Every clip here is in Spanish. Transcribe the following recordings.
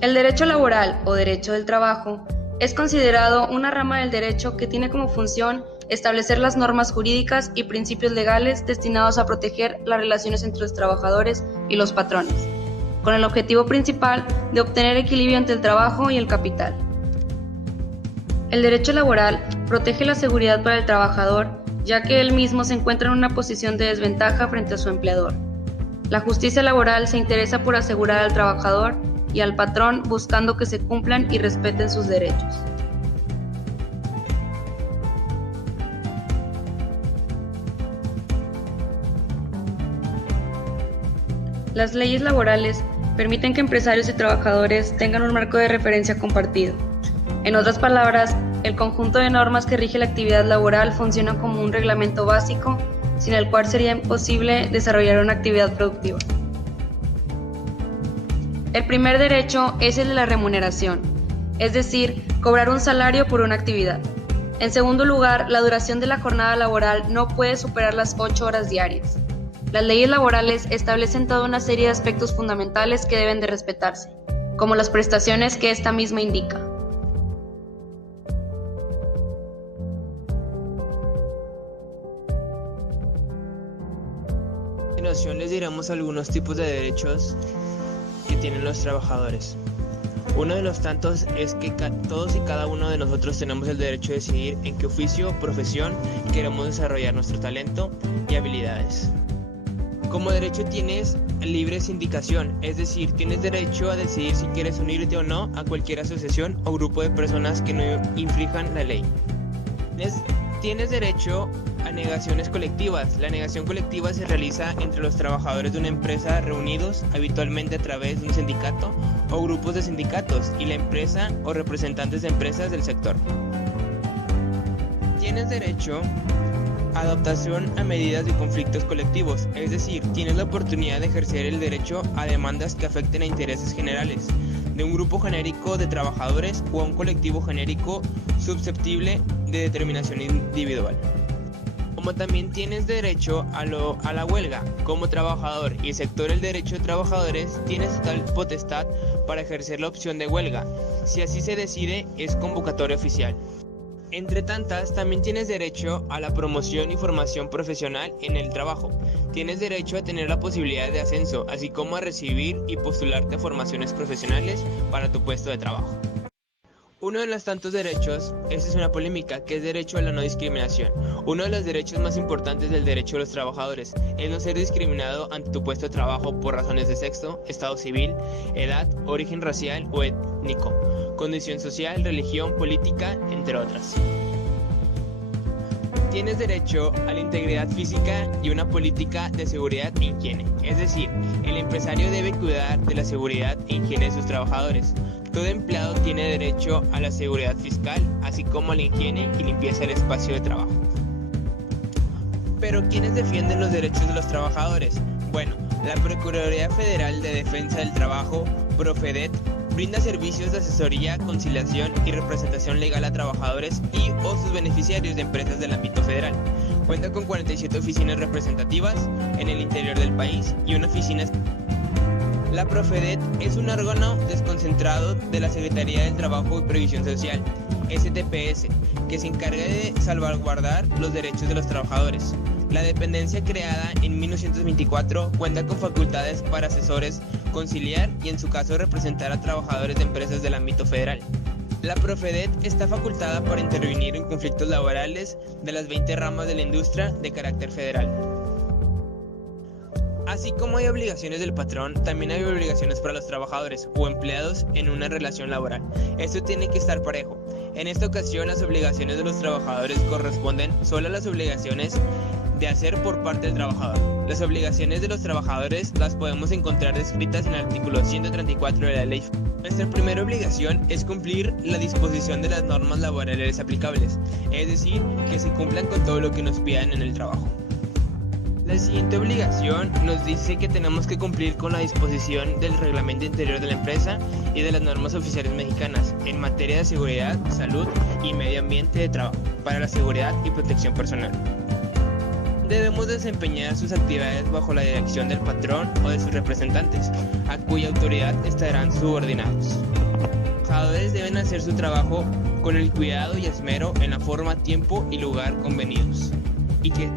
El derecho laboral o derecho del trabajo es considerado una rama del derecho que tiene como función establecer las normas jurídicas y principios legales destinados a proteger las relaciones entre los trabajadores y los patrones, con el objetivo principal de obtener equilibrio entre el trabajo y el capital. El derecho laboral protege la seguridad para el trabajador, ya que él mismo se encuentra en una posición de desventaja frente a su empleador. La justicia laboral se interesa por asegurar al trabajador y al patrón buscando que se cumplan y respeten sus derechos. Las leyes laborales permiten que empresarios y trabajadores tengan un marco de referencia compartido. En otras palabras, el conjunto de normas que rige la actividad laboral funciona como un reglamento básico, sin el cual sería imposible desarrollar una actividad productiva. El primer derecho es el de la remuneración, es decir, cobrar un salario por una actividad. En segundo lugar, la duración de la jornada laboral no puede superar las 8 horas diarias. Las leyes laborales establecen toda una serie de aspectos fundamentales que deben de respetarse, como las prestaciones que esta misma indica. A continuación les diremos algunos tipos de derechos que tienen los trabajadores. Uno de los tantos es que todos y cada uno de nosotros tenemos el derecho de decidir en qué oficio o profesión queremos desarrollar nuestro talento y habilidades. Como derecho tienes libre sindicación, es decir, tienes derecho a decidir si quieres unirte o no a cualquier asociación o grupo de personas que no infrinjan la ley. Tienes derecho a negaciones colectivas. La negación colectiva se realiza entre los trabajadores de una empresa reunidos habitualmente a través de un sindicato o grupos de sindicatos y la empresa o representantes de empresas del sector. Tienes derecho a adaptación a medidas de conflictos colectivos, es decir, tienes la oportunidad de ejercer el derecho a demandas que afecten a intereses generales de un grupo genérico de trabajadores o a un colectivo genérico susceptible de determinación individual. Como también tienes derecho a la huelga, como trabajador y sector del derecho de trabajadores, tienes total potestad para ejercer la opción de huelga. Si así se decide, es convocatoria oficial. Entre tantas, también tienes derecho a la promoción y formación profesional en el trabajo. Tienes derecho a tener la posibilidad de ascenso, así como a recibir y postularte a formaciones profesionales para tu puesto de trabajo. Uno de los tantos derechos, esta es una polémica, que es derecho a la no discriminación. Uno de los derechos más importantes del derecho de los trabajadores es no ser discriminado ante tu puesto de trabajo por razones de sexo, estado civil, edad, origen racial o étnico, condición social, religión, política, entre otras. Tienes derecho a la integridad física y una política de seguridad e higiene, es decir, el empresario debe cuidar de la seguridad e higiene de sus trabajadores. Todo empleado tiene derecho a la seguridad fiscal, así como a la higiene y limpieza del espacio de trabajo. Pero ¿quiénes defienden los derechos de los trabajadores? Bueno, la Procuraduría Federal de Defensa del Trabajo, Profedet, brinda servicios de asesoría, conciliación y representación legal a trabajadores y o sus beneficiarios de empresas del ámbito federal. Cuenta con 47 oficinas representativas en el interior del país y una oficina. La Profedet es un órgano desconcentrado de la Secretaría del Trabajo y Previsión Social, STPS, que se encarga de salvaguardar los derechos de los trabajadores. La dependencia, creada en 1924, cuenta con facultades para asesores, conciliar y en su caso representar a trabajadores de empresas del ámbito federal. La Profedet está facultada para intervenir en conflictos laborales de las 20 ramas de la industria de carácter federal. Así como hay obligaciones del patrón, también hay obligaciones para los trabajadores o empleados en una relación laboral. Esto tiene que estar parejo. En esta ocasión, las obligaciones de los trabajadores corresponden solo a las obligaciones de hacer por parte del trabajador. Las obligaciones de los trabajadores las podemos encontrar descritas en el artículo 134 de la ley. Nuestra primera obligación es cumplir la disposición de las normas laborales aplicables, es decir, que se cumplan con todo lo que nos pidan en el trabajo. La siguiente obligación nos dice que tenemos que cumplir con la disposición del reglamento interior de la empresa y de las normas oficiales mexicanas en materia de seguridad, salud y medio ambiente de trabajo para la seguridad y protección personal. debemos desempeñar sus actividades bajo la dirección del patrón o de sus representantes, a cuya autoridad estarán subordinados. Los trabajadores deben hacer su trabajo con el cuidado y esmero en la forma, tiempo y lugar convenidos. Y que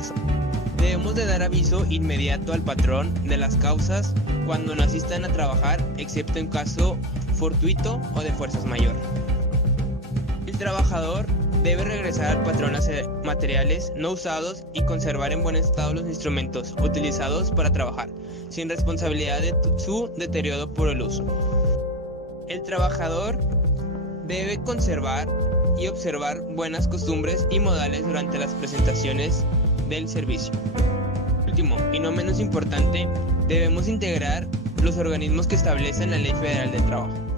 debemos de dar aviso inmediato al patrón de las causas cuando no asistan a trabajar, excepto en caso fortuito o de fuerzas mayor. El trabajador debe regresar al patrón las materiales no usados y conservar en buen estado los instrumentos utilizados para trabajar, sin responsabilidad de su deterioro por el uso. El trabajador debe conservar y observar buenas costumbres y modales durante las presentaciones del servicio. Último, y no menos importante, debemos integrar los organismos que establecen la Ley Federal del Trabajo.